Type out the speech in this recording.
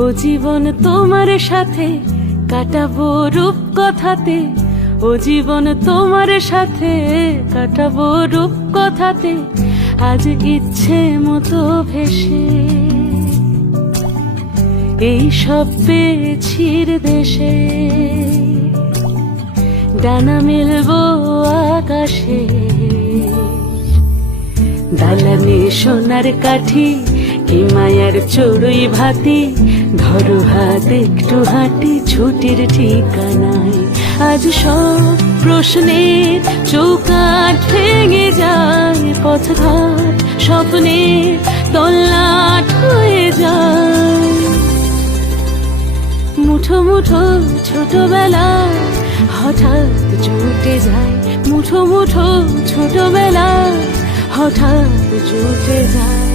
ও জীবন তোমার সাথে কাটাবো রূপ কথাতে, ও জীবন তোমার সাথে কাটাবো রূপ কথাতে, আজ ইচ্ছে মতো ভেসে এই সব পেয়েছি দেশে। ডানা মেলবো আকাশে, দালানে সোনার কাঠি, কি মায়ার চড়ুই ভাতি, ধরো হাত একটু হাঁটি ছুটির ঠিকানায়। আজ সব প্রশ্নের চৌকাঠ ভেঙে যায়, পথঘাট স্বপ্নের তল্লাট হয়ে যায়। মুঠো মুঠো ছোটবেলা হঠাৎ জুটে যায়, মুঠো মুঠো ছোটবেলা হঠাৎ জুটে যায়।